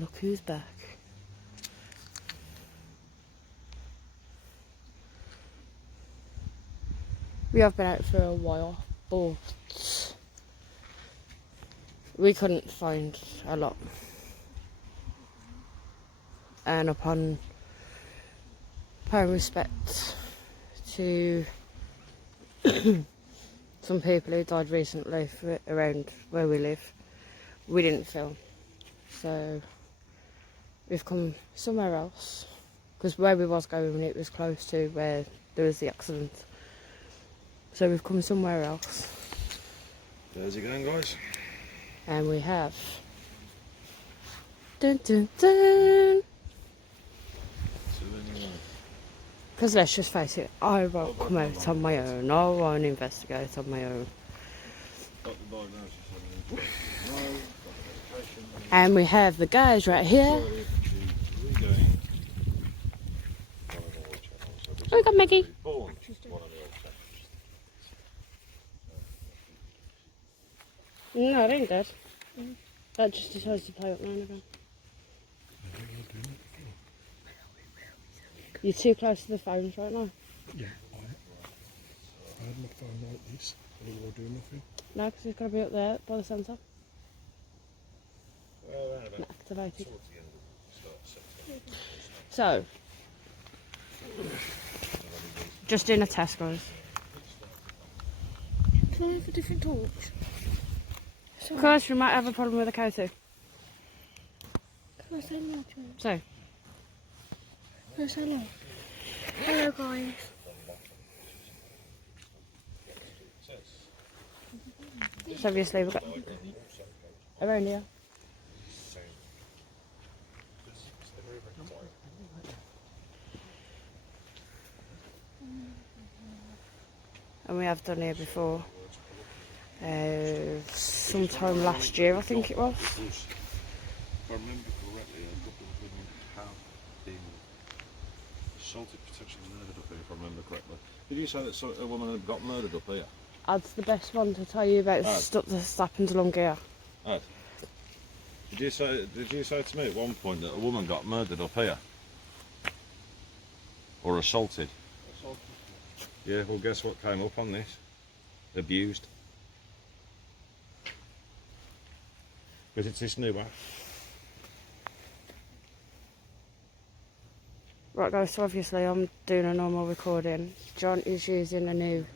look who's back. We have been out for a while, but we couldn't find a lot. And upon paying respect to some people who died recently around where we live, we didn't film. So we've come somewhere else, because where we was going, it was close to where there was the accident. So we've come somewhere else. There's it going, guys. And we have... Dun dun dun! Because let's just face it, I won't come out on my own. I won't investigate on my own. And we have the guys right here. Oh, we got Maggie. No, it ain't dead. That just decides to play up now and again. You're too close to the phones right now. Yeah, I had my phone like this, but it will do nothing. No, because it's got to be up there by the centre. And activated. So, just doing a test, guys. Can I have a different torch? Of course, we might have a problem with the K2. Can I say no to him? So, Can I say no? Hello guys. so obviously we've got around here. And we have done here before. Sometime last year, I think it was. If I remember correctly, a couple of women have been assaulted, potentially murdered up here, if I remember correctly. Did you say that a woman had got murdered up here? That's the best one to tell you about stuff that's happened along here. Ed, did you say to me at one point that a woman got murdered up here? Or assaulted? Assaulted. Yeah, well guess what came up on this? Abused. Because it's this new app. Right guys, so obviously I'm doing a normal recording. John is using a new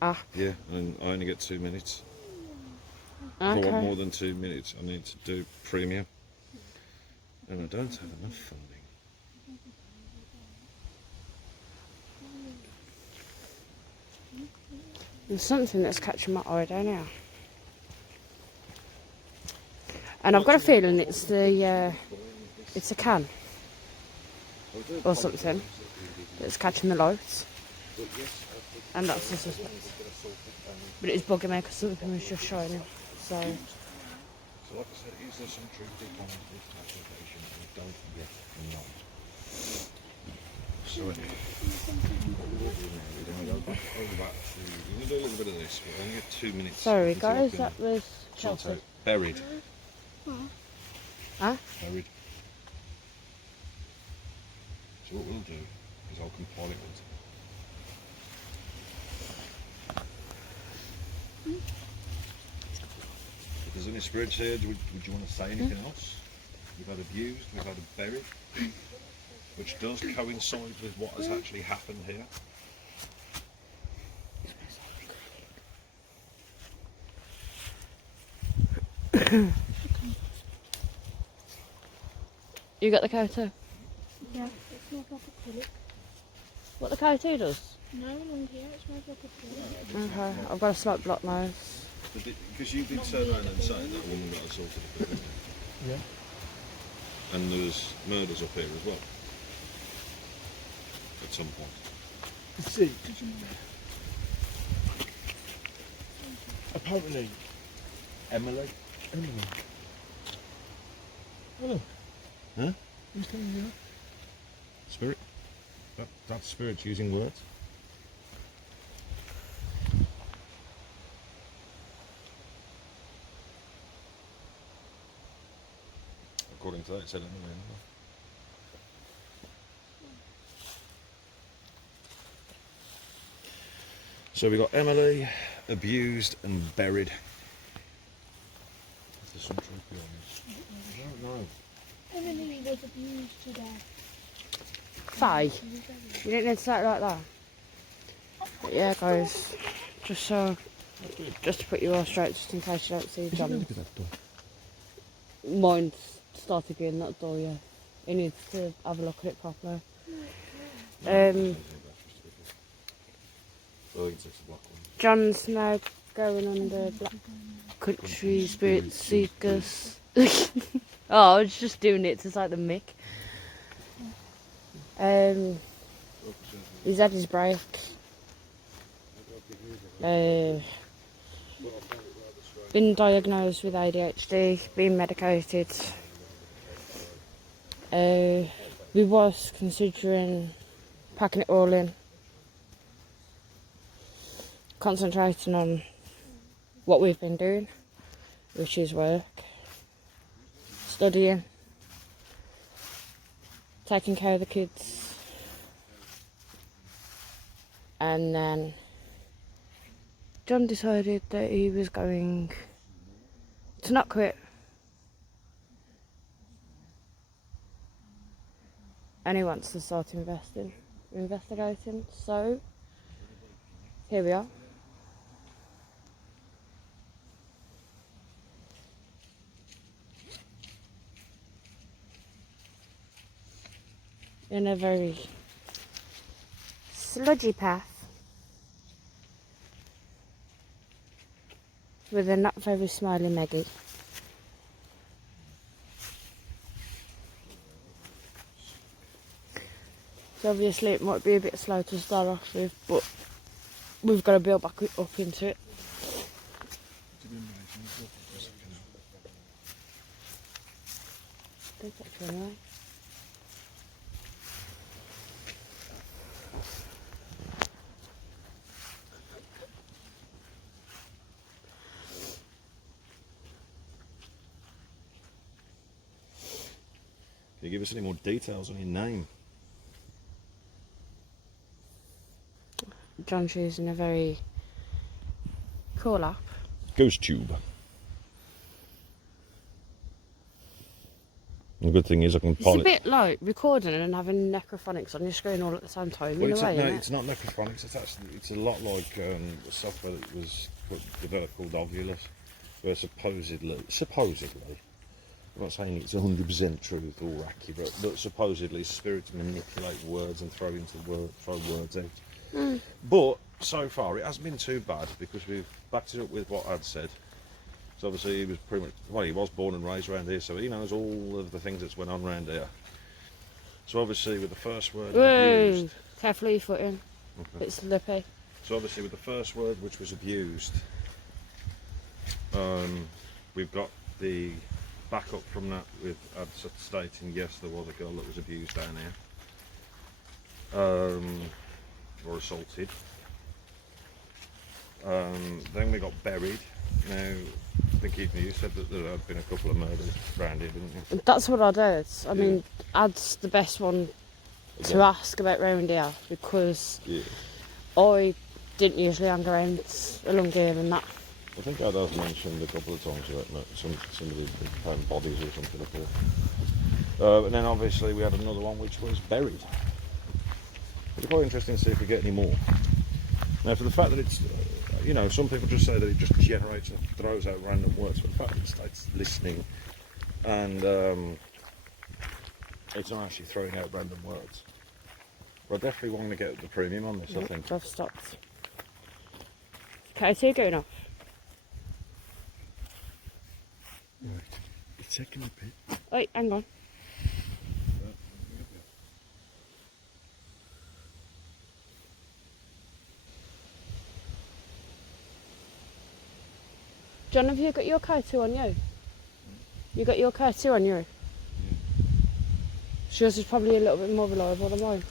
app. Yeah, and I only get 2 minutes. Okay. If I want more than 2 minutes, I need to do premium. And I don't have enough funding. There's something that's catching my eye down here. And I've got a feeling it's a can or something that's catching the lights. And that's the suspect. But it's bugging me because something was just shining. So So like I said, is there some truth behind this application? And don't forget not. So anyway, we're going to do a little bit of this. We're only get 2 minutes. sorry guys, that was Sort Chelsea. out. Buried. Huh? Buried. So what we'll do is I'll compile it all. If there's any spirits here, would you want to say anything else? We've had abused, we've had buried, which does coincide with what has actually happened here. You got the K2? Yeah, it smells like a tulip. What the K2 does? No, along here it smells like a tulip. Okay, I've got a slight block nose. Because you did turn around and say that a woman got assaulted up here, didn't you? Yeah. And there's murders up here as well. At some point. See, apparently, Emily? Hello. Huh? Who's telling you that? Spirit? That's spirits using words. according to that, it said anyway. So we got Emily abused and buried. Is there some truth behind this? I don't know. Emily was abused today. Faye, you didn't need to say it like that. But yeah, guys, just to put you all straight, just in case you don't see John. Look at that door. Mine's started going that door, yeah. He needs to have a look at it properly. John's now going on the Black Country Spirit Seekers. Oh, I was just doing it to like the mic. He's had his break. Been diagnosed with ADHD, been medicated. We was considering packing it all in, concentrating on what we've been doing, which is work, studying, taking care of the kids, and then John decided that he was going to not quit. And he wants to start investigating. So, here we are. In a very sludgy path with a not very smiley Maggie. So obviously it might be a bit slow to start off with, but we've got to build back up into it. Don't touch her anyway. Can you give us any more details on your name? John's using a very cool app. GhostTube. The good thing is I can It's a pilot. bit like recording and having necrophonics on your screen all at the same time. Well, In a way, no, isn't it's not necrophonics. It's actually a lot like the software that was developed called Ovulus, where supposedly, I'm not saying it's 100% truth or accurate, but supposedly spirits manipulate words and throw words out. But so far it hasn't been too bad because we've backed it up with what I'd said. So obviously he was pretty much, well, he was born and raised around here, so he knows all of the things that's went on around here. So obviously with the first word abused. Woo! Carefully your footing. Okay. It's slippy. So obviously with the first word which was abused, we've got the backup from that with stating yes there was a girl that was abused down here. Or assaulted. Then we got buried. Now, I think you said that there had been a couple of murders around here, didn't you? That's what I did. I Yeah. mean, Ad's the best one to ask about round here because I didn't usually hang around along here and that. I think Ad has mentioned a couple of times about somebody found bodies or something up here. And then obviously we had another one which was buried. It's quite interesting to see if we get any more. Now, for the fact that it's, some people just say that it just generates and throws out random words, but the fact that it starts listening and it's not actually throwing out random words. We're definitely wanting to get the premium on this, I think. I've stopped. Okay, so you're going off. Right. It's taking a bit. Wait, hang on. John, have you got your K2 on you? You got your K2 on you? Yours is probably a little bit more reliable than mine.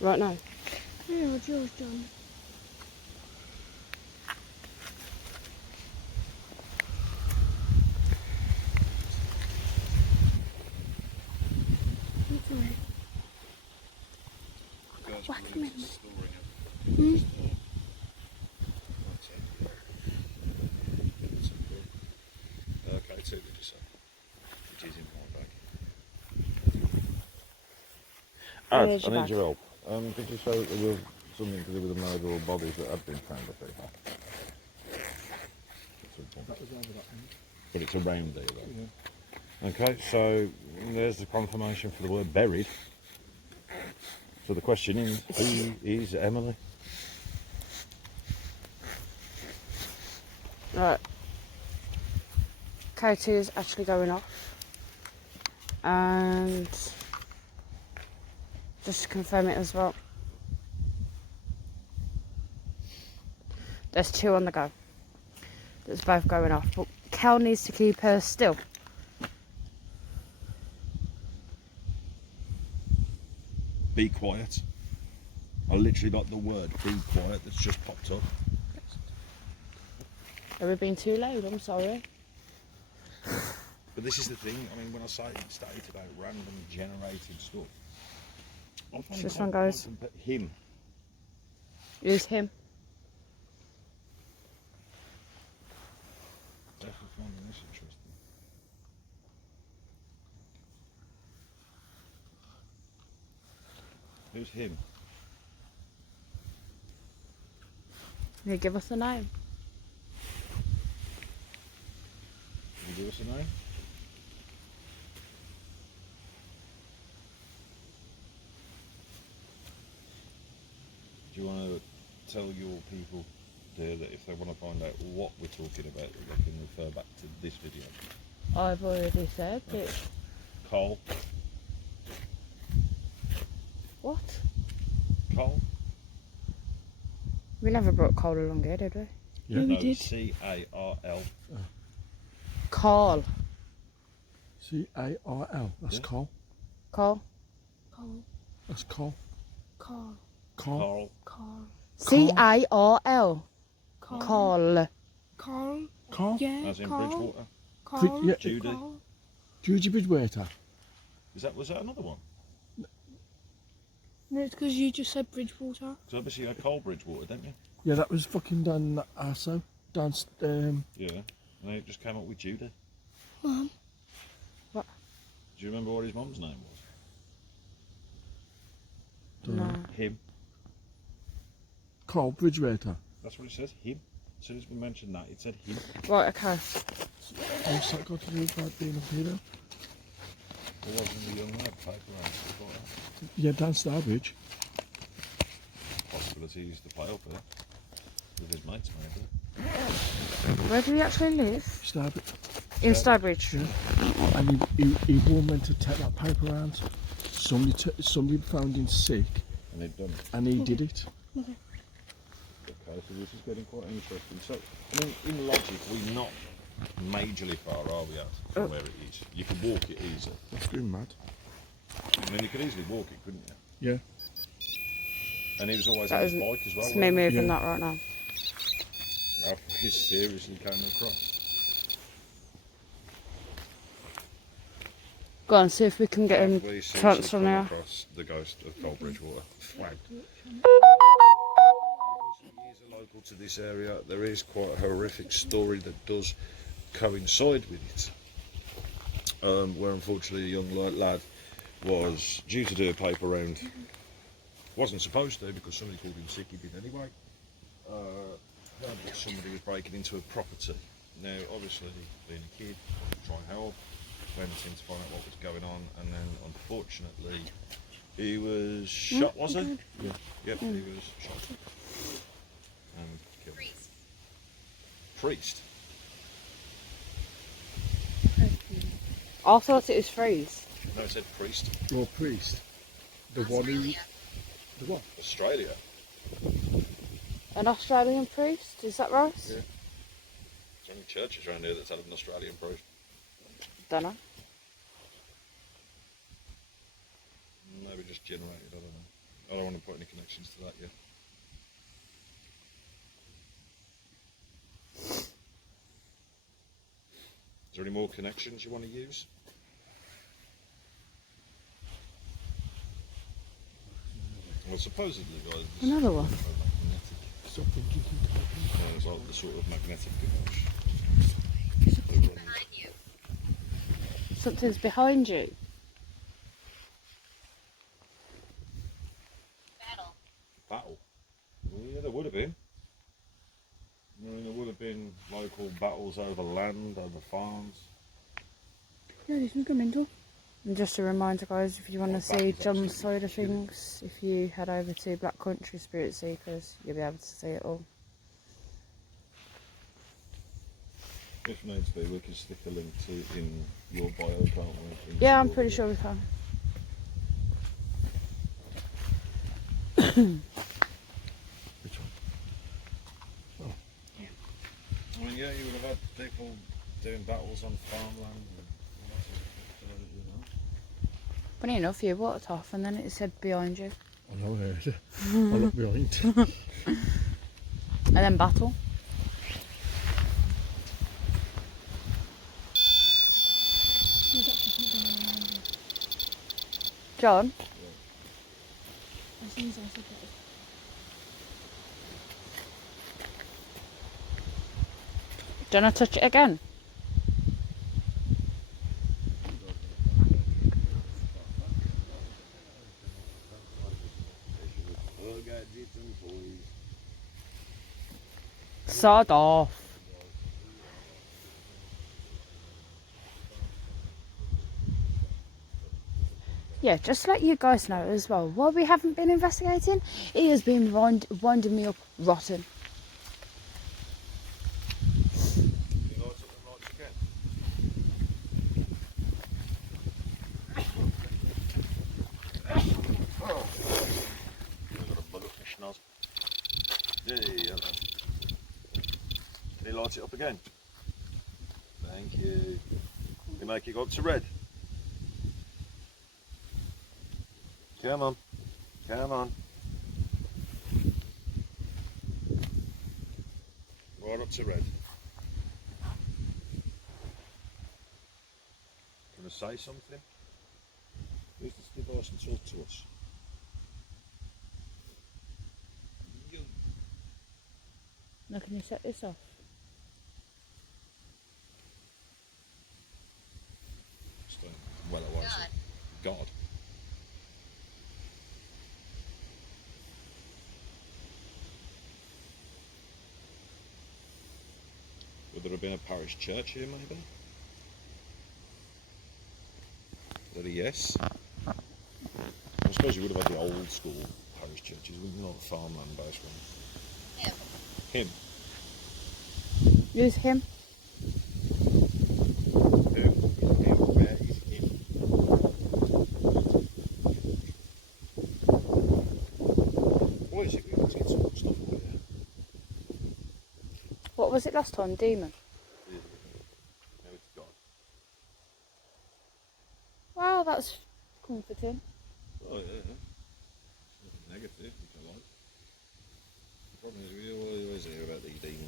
Right now. Yeah, what's yours, John? Come here. Storing of. Hmm? Okay, two, did you say? It is in my bag. Ad, Where's I your need bag? your help. Did you say that there was something to do with the murder or bodies that had been found up here? That was over that end. But it's around there though. Yeah. Okay, so there's the confirmation for the word buried. So the question is, who is Emily? Right. K2 is actually going off. And just to confirm it as well. There's 2 on the go. That's both going off. But Cal needs to keep her still. Be quiet. I literally got the word be quiet that's just popped up. Have we been too loud? I'm sorry. But this is the thing, I mean, when I say stated about random generated stuff, I find This it one quite goes. confident that him. Use him. Definitely finding this interesting. Who's him? Can you give us a name? Can you give us a name? Do you want to tell your people there that if they want to find out what we're talking about, that they can refer back to this video? I've already said it. Cole. What? Cole? We never brought Cole along here, did we? Yeah. We No, did. C-A-R-L. Carl. C-A-R-L. That's Yeah. Carl. Carl. Carl. That's Carl. Carl. Carl. Carl. Carl. C-I-R-L. Carl. Carl. Carl. Carl. Yeah. As in Carl. Bridgewater. Carl. Yeah. Judy. Carl. Judy Bridgewater. Was that another one? No, it's because you just said Bridgewater. Because obviously you had Cole Bridgewater, didn't you? Yeah, that was fucking down that arsehole. Down, Yeah. And then it just came up with Judy. Mum. Do you remember what his mum's name was? No. Him. Carl Bridgewater. That's what it says, him. As soon as we mentioned that, it said him. Right, okay. What's that got to do with that being up here then? Or wasn't the young lad paper round stuff like that? Yeah, down Starbridge. Possibility he used to play up here. With his mates maybe. Where do we actually live? Starbridge. In Starbridge. Yeah. And he wasn't meant to take that paper around. Somebody found him sick And they'd done it. and he did it. Okay, so this is getting quite interesting. So, I mean, in logic, we're not majorly far, are we, at from where it is? You could walk it easily. That's going mad. I mean, you could easily walk it, couldn't you? Yeah. And he was always That on his was- bike as well. It's me wasn't he? moving Yeah. that right now. He seriously came across. Go on, see if we can get him We seriously transfer come now. across the ghost of Cole Bridgewater. Flagged. Because he is a local to this area, there is quite a horrific story that does coincide with it. Where unfortunately a young lad was due to do a paper round. Wasn't supposed to because somebody called him sick, he did anyway. Heard that somebody was breaking into a property. Now, obviously, being a kid, try and help, went in to find out what was going on, and then unfortunately, he was shot, was he? Yeah. Yep, he was shot. And killed. Priest. I thought it was freeze. No, it said priest. Your priest. The one who. The what? Australia. An Australian priest, is that right? Yeah. There's only churches around here that's had an Australian priest. Dunno. Maybe just generated, I don't know. I don't want to put any connections to that yet. Is there any more connections you want to use? Well, supposedly, guys. Another one. Magnetic. Stop thinking. It's like the sort of magnetic device. Something's behind you. Battle. Well, yeah, there would have been. I mean, there would have been local battles over land, over farms. Yeah, this one's coming too. And just a reminder, guys, if you want to Well, see that was John's absolutely side of things, if you head over to Black Country Spirit Seekers, you'll be able to see it all. If needs be, we can stick a link to it in your bio, can't we? Into Yeah, I'm your- pretty sure we can. Which one? I mean, yeah, you would have had people doing battles on farmland and all that sort of stuff, you know. Funny enough, you walked off and then it said behind you. I know, I heard it. I look behind. And then battle. John, As soon as I said that. do you want to touch it again? Sod off. Yeah, just to let you guys know as well, while we haven't been investigating, it has been winding me up rotten. You light up the lights again? I've got a bug up my schnoz. Yeah. Can you light it up again? Thank you. You make it go up to red. Come on. Come on. Right up to red. Gonna say something? Use this device and talk to us. Now can you set this off? Just, well away. God. Would there have been a parish church here, maybe? Is that a yes? I suppose you would have had the old school parish churches, wouldn't you? Not the farmland based one. Him. Use him. Who? Him. Where is him? Why is it we always get so much stuff over here? What was it last time? Demon. Now it's gone. Wow, that's comforting. Oh yeah. Nothing negative, if you like. The problem is we always hear about the demon.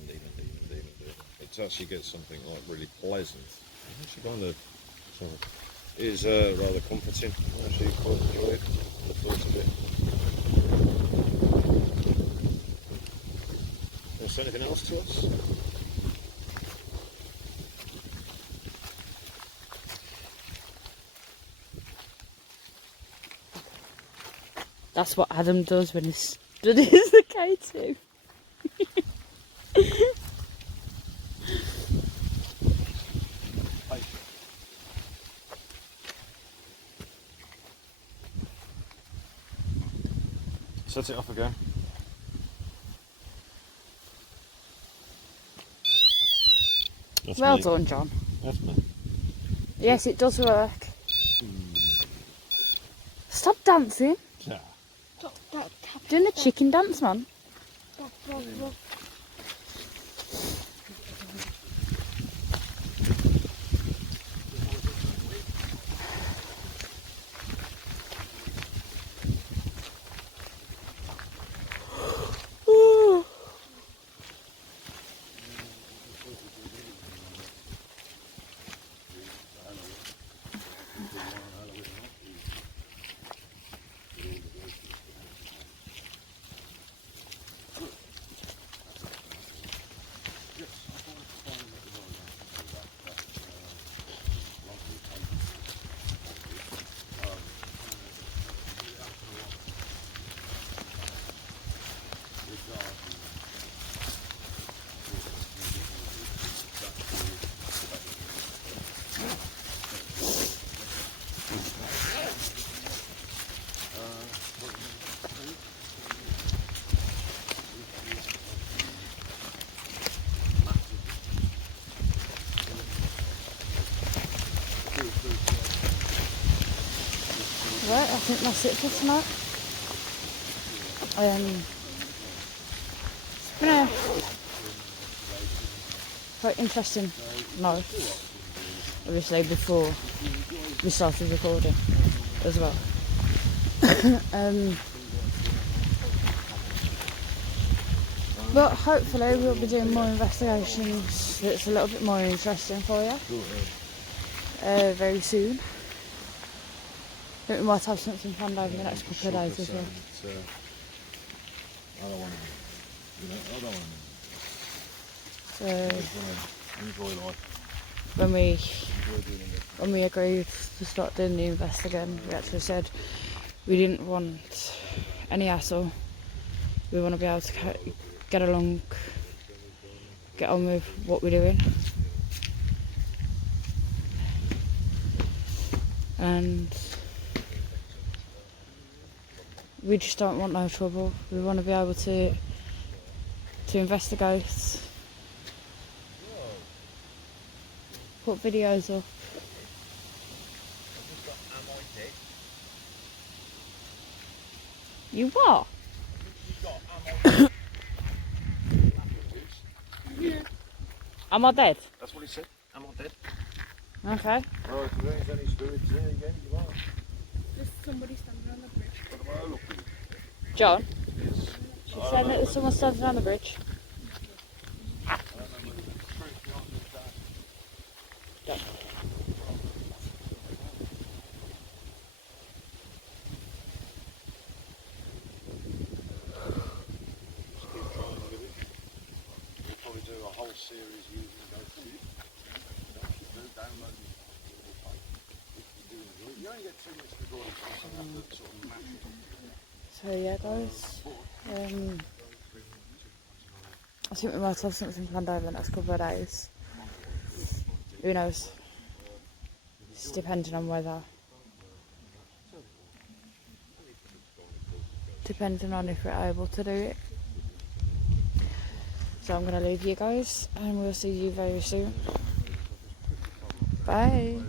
It actually gets something like really pleasant. It actually kind of is rather comforting. I actually quite enjoy it. The thought of it. Want to say anything else to us? That's what Adam does when he's studies the K2. Set it off again. That's Well me. done, John. That's me. Yes, it does work. Stop dancing. Yeah. Stop that tap. Doing the chicken dance, man. Stop, stop, stop. think that's it for tonight. It's been a quite interesting night, obviously, before we started recording as well. But hopefully we'll be doing more investigations that's a little bit more interesting for you very soon. I think we might have something planned over the next couple of days as well. I don't want to, you know, I don't want So to. I just want to enjoy life. when we agreed to start doing the invest again, we actually said we didn't want any hassle. We want to be able to get along, get on with what we're doing. And we just don't want no trouble. We want to be able to investigate, put videos up. You what? Am I dead? That's what he said. Am I dead? Okay. Right, if there's any spirits here again, you are. There's somebody standing on the bridge. What am I looking? John? She's saying that there's someone standing on the bridge. John. We'll probably do a whole series using those. Download it. You only get 2 minutes to go on, so sort of match it. So yeah, guys. I think we might have something planned over the next couple of days. Who knows? It's depending on weather. Depending on if we're able to do it. So I'm going to leave you guys and we'll see you very soon. Bye.